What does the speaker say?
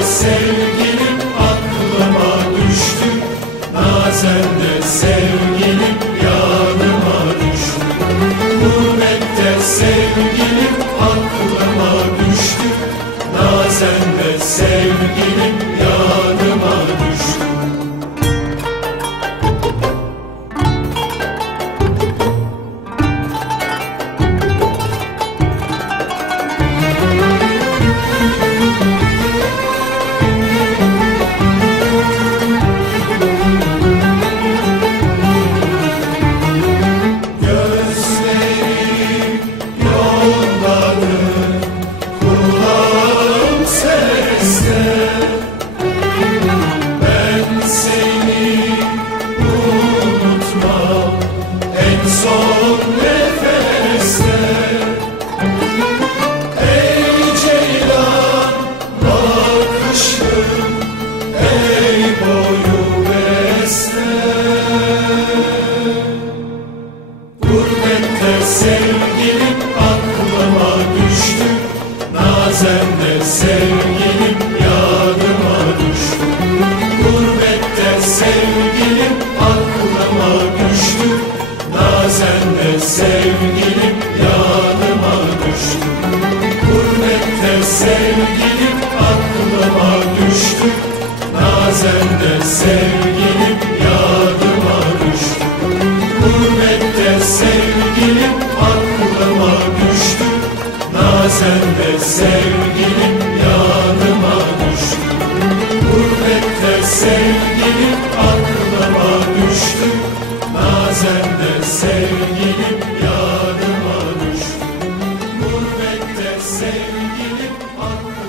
sevgilim aklıma düştü. Nazen de sevgilim yanıma düştü. Gurbette sevgilim aklıma düştü. Nazen sevgilim bazen de sevgilim yanıma düştü. Gurbette sevgilim aklıma düştü. Bazen de sevgilim sen de sevgilim yanıma düştü Gurbette sevgilim aklıma düştü. Nazen de sevgilim yanıma düştü Gurbette sevgilim aklıma